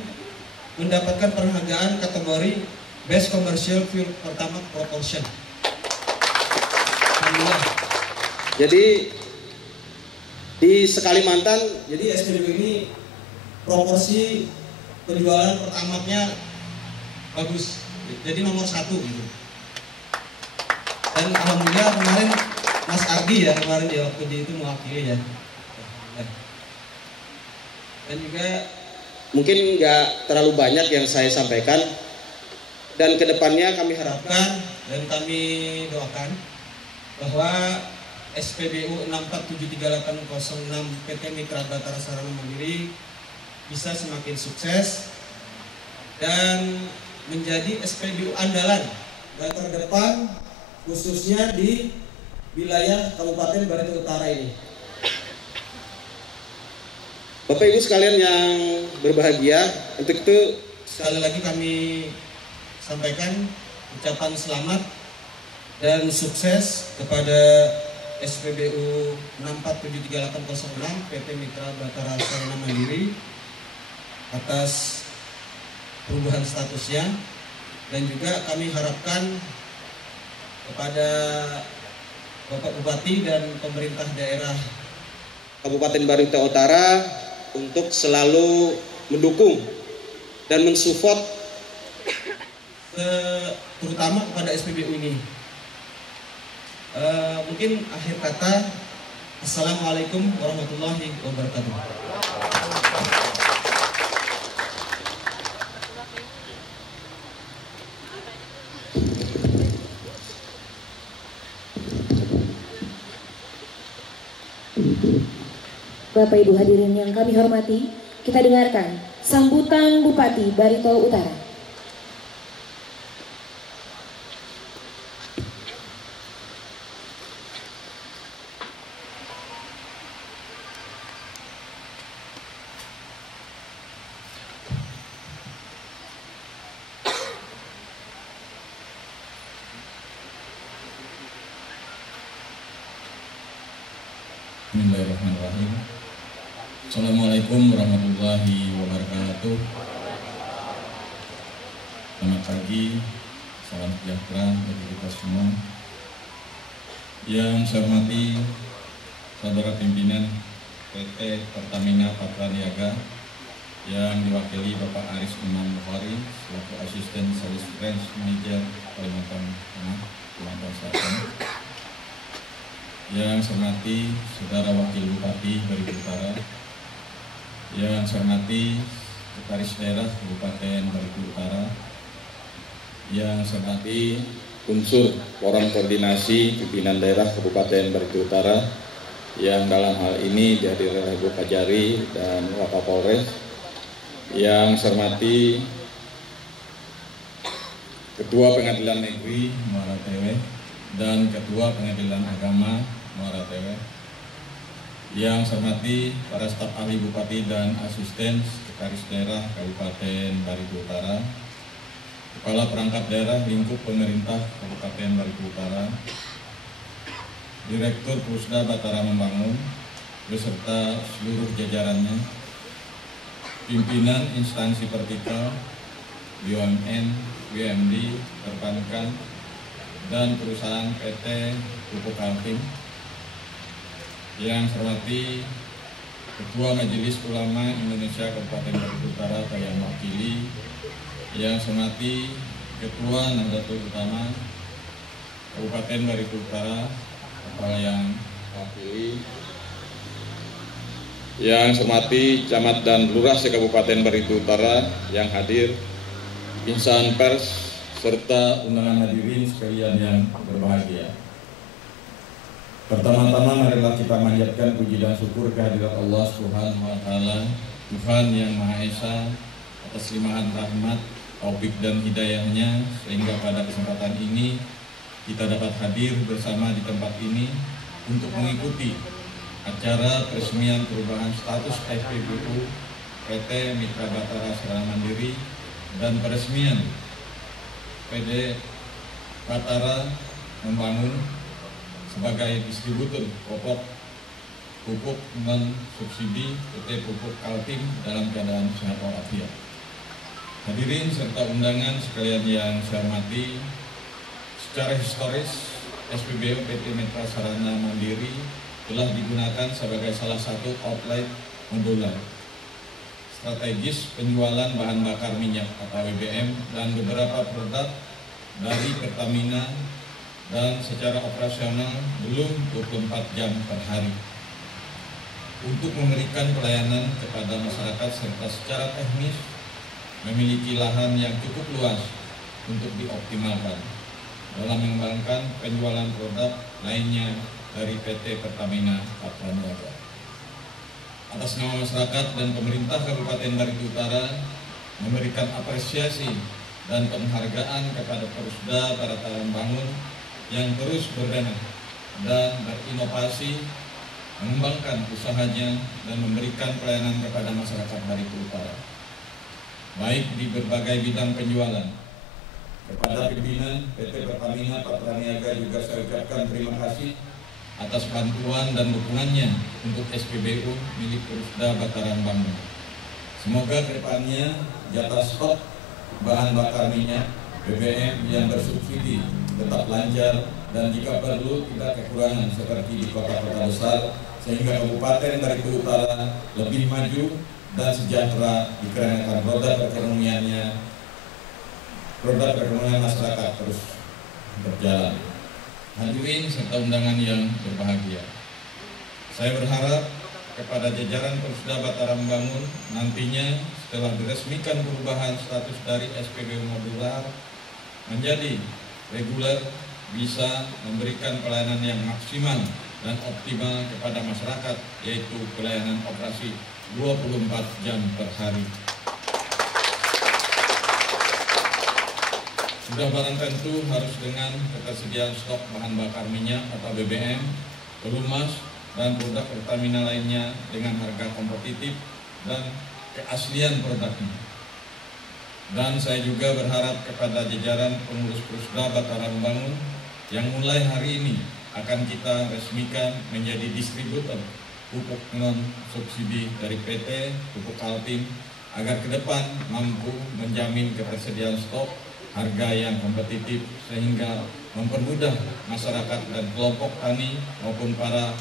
mendapatkan penghargaan kategori Best Commercial Fuel Pertamax Propulsion. Alhamdulillah. Jadi di Sekalimantan, jadi SPBU ini proporsi penjualan pertamaxnya bagus, jadi nomor 1 gitu. Dan alhamdulillah kemarin Mas Ardi ya kemarin dia waktu dia itu mewakili ya. Dan juga mungkin nggak terlalu banyak yang saya sampaikan, dan kedepannya kami harapkan dan kami doakan bahwa SPBU 6473806 PT Mitra Batara Sarana Mandiri bisa semakin sukses dan menjadi SPBU andalan dan terdepan khususnya di wilayah Kabupaten Barito Utara ini. Bapak Ibu sekalian yang berbahagia, untuk itu sekali lagi kami sampaikan ucapan selamat dan sukses kepada SPBU 6473806 PT Mitra Batara Sarana Mandiri atas perubahan statusnya, dan juga kami harapkan kepada Bapak Bupati dan pemerintah daerah Kabupaten Barito Utara untuk selalu mendukung dan mensupport terutama kepada SPBU ini. Mungkin akhir kata, Assalamualaikum warahmatullahi wabarakatuh. Bapak Ibu hadirin yang kami hormati, kita dengarkan sambutan Bupati Barito Utara. Bismillahirrahmanirrahim. Assalamualaikum warahmatullahi wabarakatuh. Selamat pagi, salam sejahtera bagi kita semua. Yang saya hormati saudara pimpinan PT Pertamina Patraniaga yang diwakili Bapak Aris Imam Bukhari selaku Asisten Sales Branch Manager Kalimantan Tengah, Kalimantan Selatan. Yang saya hormati Saudara Wakil Bupati Barito Utara, yang saya hormati Sekretaris Daerah Kabupaten Barito Utara, yang saya hormati unsur Forum Koordinasi Pimpinan Daerah Kabupaten Barito Utara, yang dalam hal ini dihadiri oleh Bu Kajari dan Wakapolres, yang saya hormati Ketua Pengadilan Negeri Muara Tewe dan Ketua Pengadilan Agama Muara Tewe, yang saya hormati para staf ahli Bupati dan Asisten Sekretaris Daerah Kabupaten Barito Utara, Kepala Perangkat Daerah Lingkup Pemerintah Kabupaten Barito Utara, Direktur Pusda Batara Membangun beserta seluruh jajarannya, pimpinan instansi vertikal, BUMN, BUMD, perbankan, dan perusahaan PT Pupuk Kaltim. Yang saya hormati Ketua Majelis Ulama Indonesia Kabupaten Barito Utara yang mewakili, yang saya hormati Ketua Nahdlatul Ulama Kabupaten Barito Utara yang mewakili, yang saya hormati Camat dan Lurah Kabupaten Barito Utara yang hadir, insan pers serta undangan hadirin sekalian yang berbahagia. Pertama-tama marilah kita manjatkan puji dan syukur kehadirat Allah Subhanahu wa Ta'ala, Tuhan yang Maha Esa, atas limpahan rahmat, taufik dan hidayahnya, sehingga pada kesempatan ini kita dapat hadir bersama di tempat ini untuk mengikuti acara peresmian perubahan status SPBU PT Mitra Batara Serana Mandiri dan peresmian PD Batara Membangun sebagai distributor pokok pupuk non subsidi PT Pupuk Kaltim dalam keadaan sehat walafiat. Hadirin serta undangan sekalian yang saya hormati, secara historis SPBU PT Mitra Sarana Mandiri telah digunakan sebagai salah satu outlet modular strategis penjualan bahan bakar minyak atau BBM dan beberapa produk dari Pertamina, dan secara operasional belum 24 jam per hari untuk memberikan pelayanan kepada masyarakat serta secara teknis memiliki lahan yang cukup luas untuk dioptimalkan dalam mengembangkan penjualan produk lainnya dari PT Pertamina Patraniaga. Atas nama masyarakat dan pemerintah Kabupaten Barito Utara memberikan apresiasi dan penghargaan kepada Perusda Batara Membangun yang terus berbenah dan berinovasi, mengembangkan usahanya dan memberikan pelayanan kepada masyarakat Barito Utara, baik di berbagai bidang penjualan. Kepada pimpinan PT Pertamina Patraniaga juga saya ucapkan terima kasih atas bantuan dan dukungannya untuk SPBU milik Perusda Batara Membangun. Semoga kedepannya jatah stok bahan bakar minyak BBM yang bersubsidi tetap lancar dan jika perlu tidak kekurangan seperti di kota-kota besar, sehingga Kabupaten Barito Utara lebih maju dan sejahtera dikarenakan roda perekonomian masyarakat terus berjalan. Hadirin serta undangan yang berbahagia, saya berharap kepada jajaran Perusda Batara Membangun nantinya setelah diresmikan perubahan status dari SPBU modular menjadi reguler bisa memberikan pelayanan yang maksimal dan optimal kepada masyarakat, yaitu pelayanan operasi 24 jam per hari. Sudah barang tentu harus dengan ketersediaan stok bahan bakar minyak atau BBM, pelumas, dan produk Pertamina lainnya dengan harga kompetitif dan keaslian produknya. Dan saya juga berharap kepada jajaran pengurus Perusda Batara Membangun yang mulai hari ini akan kita resmikan menjadi distributor pupuk non subsidi dari PT Pupuk Kaltim agar ke depan mampu menjamin ketersediaan stok, harga yang kompetitif sehingga mempermudah masyarakat dan kelompok tani maupun para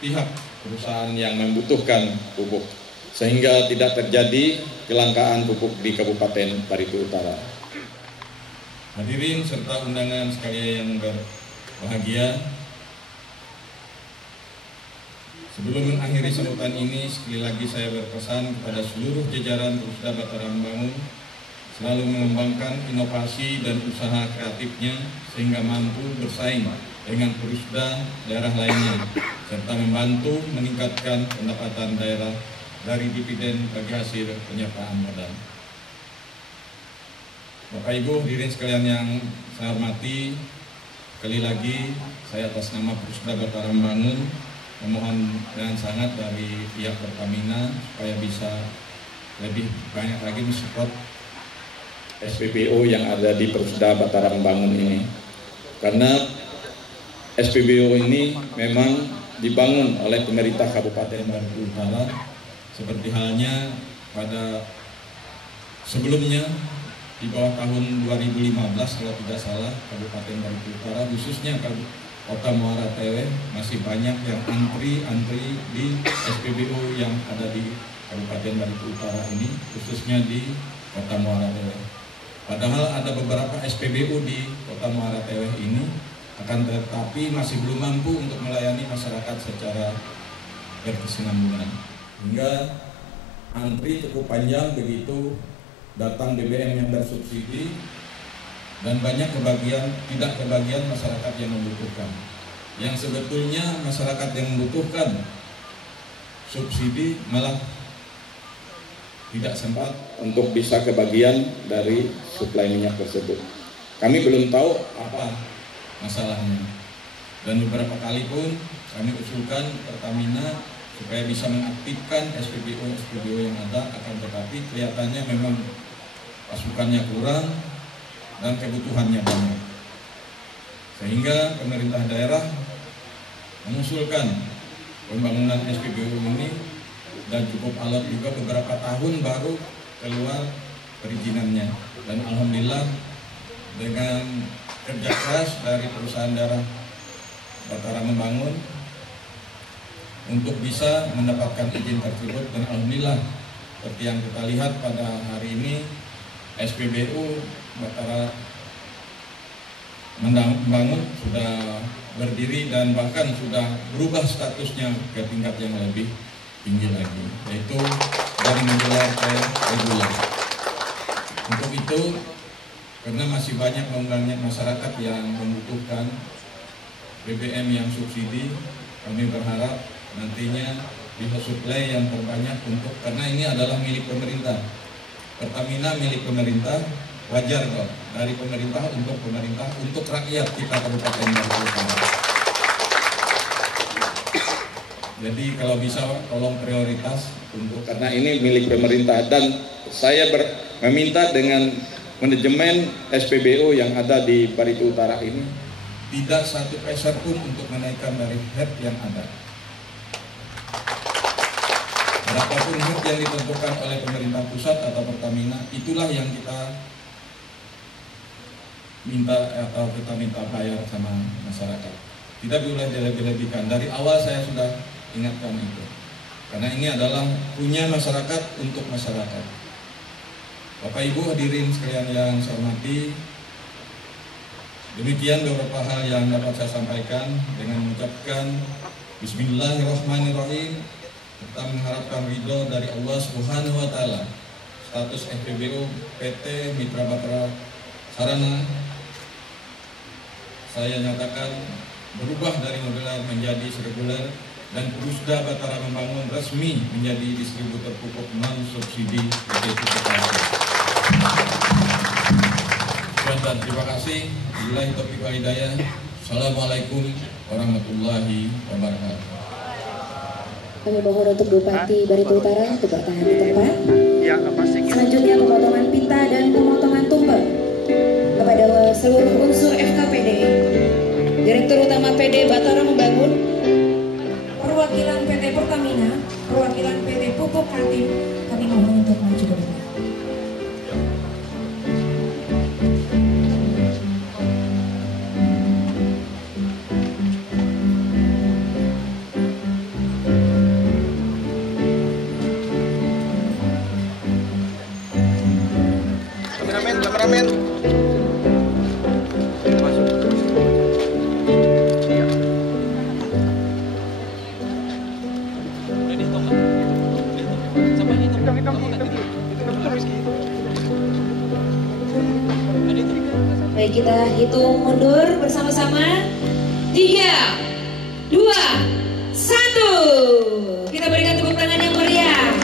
pihak perusahaan yang membutuhkan pupuk, sehingga tidak terjadi kelangkaan pupuk di Kabupaten Barito Utara. Hadirin serta undangan sekalian yang berbahagia, sebelum mengakhiri sambutan ini, sekali lagi saya berpesan kepada seluruh jajaran Perusda Batara Membangun selalu mengembangkan inovasi dan usaha kreatifnya sehingga mampu bersaing dengan Perusda daerah lainnya, serta membantu meningkatkan pendapatan daerah dari dividen bagi hasil penyertaan modal. Bapak Ibu hadirin sekalian yang saya hormati, sekali lagi saya atas nama Perusda Batara Membangun memohon dengan sangat dari pihak Pertamina supaya bisa lebih banyak lagi mensupport SPBU yang ada di Perusda Batara Membangun ini, karena SPBU ini memang dibangun oleh pemerintah Kabupaten Barito Utara, seperti halnya pada sebelumnya di bawah tahun 2015 kalau tidak salah, Kabupaten Barito Utara khususnya Kota Muara Tewe masih banyak yang antri di SPBU yang ada di Kabupaten Barito Utara ini, khususnya di Kota Muara Tewe. Padahal ada beberapa SPBU di Kota Muara Tewe ini, akan tetapi masih belum mampu untuk melayani masyarakat secara berkesinambungan. Hingga antri cukup panjang begitu datang BBM yang bersubsidi dan banyak tidak kebagian masyarakat yang membutuhkan. Yang sebetulnya masyarakat yang membutuhkan subsidi malah tidak sempat untuk bisa kebagian dari suplai minyak tersebut. Kami belum tahu apa masalahnya. Dan beberapa kali pun kami usulkan Pertamina supaya bisa mengaktifkan SPBU yang ada, akan tetapi kelihatannya memang pasukannya kurang dan kebutuhannya banyak. Sehingga pemerintah daerah mengusulkan pembangunan SPBU ini, dan cukup alot juga beberapa tahun baru keluar perizinannya. Dan alhamdulillah dengan kerja keras dari perusahaan daerah Batara Membangun untuk bisa mendapatkan izin tersebut, dan alhamdulillah seperti yang kita lihat pada hari ini SPBU Batara Membangun sudah berdiri dan bahkan sudah berubah statusnya ke tingkat yang lebih tinggi lagi, yaitu dari modular ke reguler. Untuk itu, karena masih banyak masyarakat yang membutuhkan BBM yang subsidi, kami berharap nantinya bisa suplai yang terbanyak untuk, karena ini adalah milik pemerintah. Pertamina milik pemerintah, wajar kok dari pemerintah untuk rakyat kita Kabupaten Baritul Utara. Jadi kalau bisa tolong prioritas untuk, karena ini milik pemerintah, dan saya meminta dengan manajemen SPBU yang ada di Baritul Utara ini tidak satu peser pun untuk menaikkan dari head yang ada. Berapapun head yang ditentukan oleh pemerintah pusat atau Pertamina, itulah yang kita minta bayar sama masyarakat. Tidak boleh dilebih-lebihkan. Dari awal saya sudah ingatkan itu. Karena ini adalah punya masyarakat untuk masyarakat. Bapak Ibu hadirin sekalian yang saya hormati, demikian beberapa hal yang dapat saya sampaikan dengan mengucapkan Bismillahirrahmanirrahim, kita mengharapkan ridho dari Allah Subhanahu wa Ta'ala. Status SPBU PT Mitra Batara Sarana saya nyatakan berubah dari modular menjadi reguler, dan Pusda Batara Membangun resmi menjadi distributor pupuk non subsidi PT Pupuk Kaltim. Dan terima kasih. Billahi taufiq wal hidayah. Assalamualaikum warahmatullahi wabarakatuh. Kami mohon untuk Bupati Baritul Utara untuk bertahan di tempat. Selanjutnya pemotongan pita dan pemotongan tumpeng kepada seluruh unsur FKPD, Direktur Utama PD Batara Membangun, perwakilan PT Pertamina, perwakilan PT Pupuk Kaltim, kami mohon untuk maju ke depan. Kameramen. Baik, kita hitung mundur bersama-sama. 3, 2, 1. Kita berikan tepuk tangan yang meriah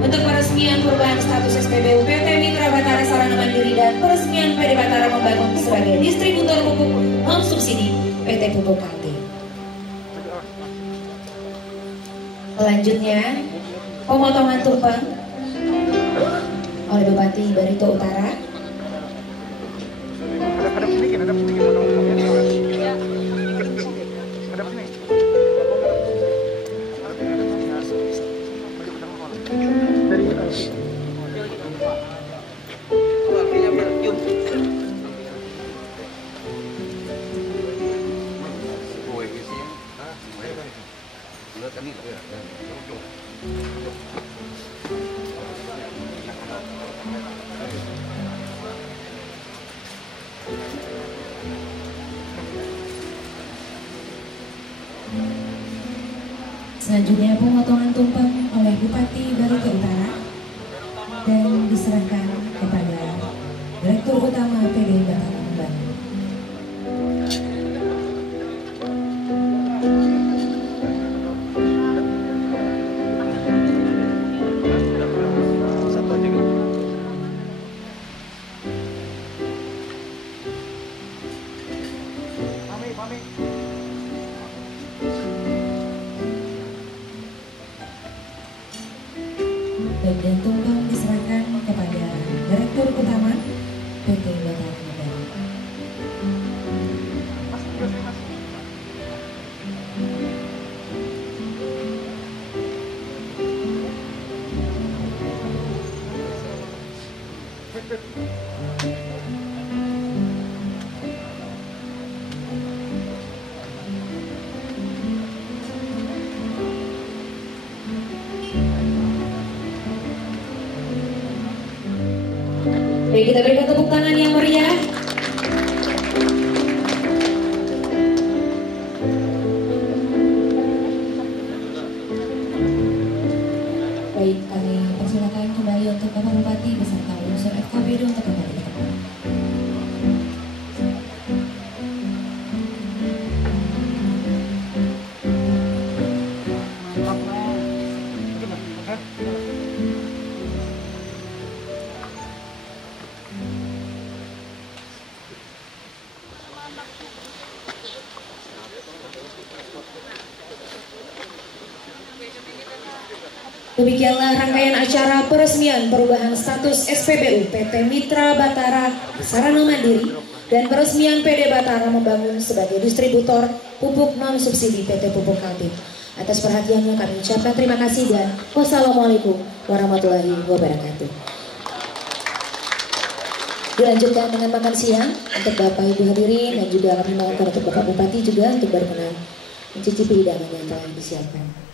untuk peresmian perubahan status SPBU PT Mitra Batara Sarana Mandiri dan peresmian PD Batara Membangun sebagai distributor pupuk non subsidi PT Pupuk Kaltim. Selanjutnya, pemotongan tumpeng oleh Bupati Baritul Utara. Selanjutnya pemotongan tumpeng oleh Bupati Baritul Utara dan diserahkan kepada Direktur Utama PD Batara Membangun. Baik, dan tumpang diserahkan kepada Direktur Utama PT Batara Negara. Baik, kita berikan tepuk tangan yang meriah. Baik, kami persilakan kembali untuk Bapak Bupati beserta unsur FKBD untuk kembali ke tempat. Demikianlah rangkaian acara peresmian perubahan status SPBU PT Mitra Batara Sarana Mandiri dan peresmian PD Batara membangun sebagai distributor pupuk non-subsidi PT Pupuk Kaltim. Atas perhatiannya kami ucapkan terima kasih dan wassalamualaikum warahmatullahi wabarakatuh. Dilanjutkan dengan makan siang untuk Bapak Ibu hadirin dan juga kami mohonkan untuk Bapak Bupati juga untuk berkenan mencicipi hidangan yang telah disiapkan.